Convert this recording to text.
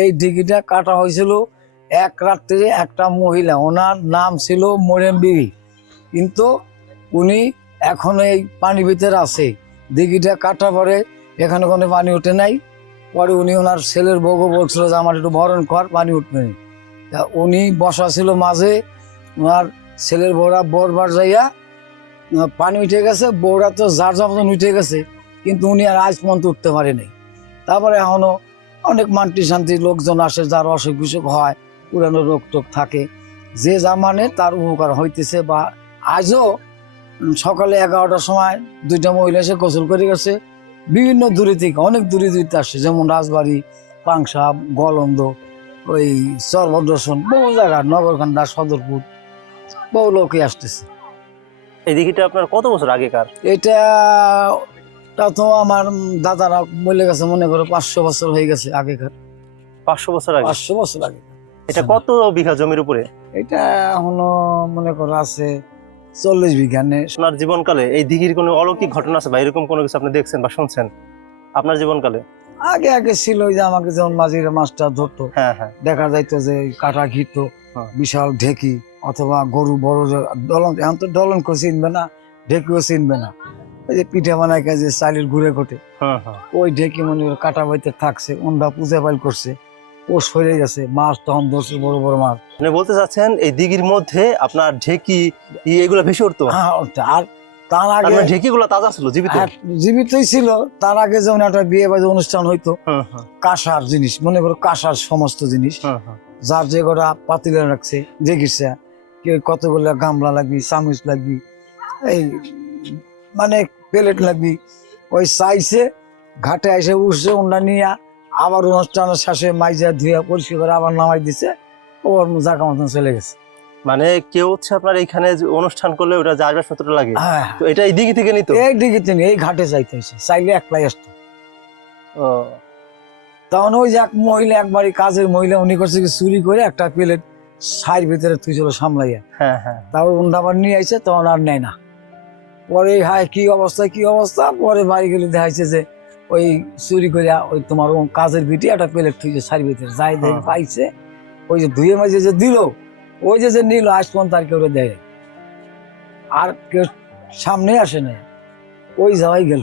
এই ঢিকিটা কাটা হয়েছিল এক রাত্রে একটা মহিলা, ওনার নাম ছিল মরিয়ম বিবি, কিন্তু উনি এখন এই পানি ভিতরে আছে। দিঘিটা কাটা পরে এখানে কোনো পানি উঠে নাই। পরে উনি ওনার ছেলের বউকে বলছিল যে আমার একটু ভরণ কর, পানি উঠবে না। তা উনি বসা ছিল মাঝে, ওনার ছেলের বউরা বোরবার যাইয়া পানি উঠে গেছে, বউরা তো যার যার মতন উঠে গেছে, কিন্তু উনি আর আজ পর্যন্ত উঠতে পারে নাই। তারপরে এখনো অনেক মান্টি শান্তি লোকজন আসে, যার অসুখ বিসুখ হয়, পুরানো রোগ টোগ থাকে, যে যা মানে তার উপকার হইতেছে। বা আজও সকালে 11টার সময় দুইটা মহিলা এসে গোসল করে গেছে, বিভিন্ন দূরে থেকে, অনেক দূরে দূরে আসছে, যেমন রাজবাড়ি, পাংশা, গলন্দ, ওই চরভদ্রসন, বহু জায়গা, নগরকান্দা, সদরপুর, বহু লোকে আসতেছে। এই দিঘিটা আপনার কত বছর আগেকার? এটা তো আমার দাদারা বলে গেছে, মনে করো 500 বছর হয়ে গেছে আগেকার। 500 বছর আগে? 500 বছর আগে। এটা কত বিঘা জমির উপরে? এটা এখনো মনে করো আছে 40 বিঘা। আপনার জীবনকালে এই দিঘির কোনো অলৌকিক ঘটনা আছে বা এরকম কোনো কিছু আপনি দেখছেন বা শুনছেন আপনার জীবনকালে? আগে আগে ছিল যে আমাকে যেমন মাঝিরা মাছটা ধরতো, হ্যাঁ হ্যাঁ, দেখা যাইতো যে কাটা ঘিরত, বিশাল ঢেকি অথবা গরু বড় ডলন, এখন তো ডলন কেউ চিনবে না, ঢেকিও চিনবে না। ওই যে পিঠা বানায় যে চালের ঘুরে ঘটে, ওই ঢেকি মনে কাটা বইতে থাকছে, ওনরা পূজা পাইল করছে, ও সরে গেছে, মাছ তখন ধরছে বড় বড় মাছ। আপনি বলতে চাচ্ছেন এই দিঘির মধ্যে আপনার ঢেকি এগুলো ভেসে উঠতো? হ্যাঁ, আর তার আগে ঢেকি গুলো তাজা ছিল, জীবিত? জীবিতই ছিল। তার আগে যেমন একটা বিয়ে বাড়ি অনুষ্ঠান হইতো, কাঁসার জিনিস, মনে করো কাঁসার সমস্ত জিনিস, যার যে কটা পাতিলে রাখছে, দেখিস কেউ কতগুলো গামলা লাগবি, চামচ লাগবি, এই মানে প্লেট লাগবি, ওই চাইছে ঘাটে এসে উঠছে, ওনরা নিয়ে আবার অনুষ্ঠানের শেষে মাইজা ধুয়ে পরিষ্কার করে আবার নামাই দিছে, ওর জায়গা মতন চলে গেছে। মানে কেউ হচ্ছে আপনার এইখানে অনুষ্ঠান করলে ওটা যে আসবাবপত্র লাগে, তো এটা এই দিঘি থেকে নিত? এই দিঘিতে এই ঘাটে যাইতে হয়েছে, চাইলে একলাই আসতো। তখন ওই যে এক মহিলা, একবারই কাজের মহিলা, উনি করছে কি চুরি করে একটা প্লেট সাইড ভিতরে তুই চলো সামলাইয়া, তারপর উনি আবার নিয়ে আইছে, তখন আর নেয় না। পরে হায় কি অবস্থা, পরে বাড়ি গেলে দেখাইছে যে ওই চুরি করে ওই তোমার কাজের বিটি একটা প্লেট থুইছে সাইড ভিতরে, যাই দেখে পাইছে, ওই যে ধুয়ে মাঝে যে দিল, ওই যে নিল, আজ পর্যন্ত আর কেউ দেয়, আর কেউ সামনে আসে না, ওই যাওয়াই গেল।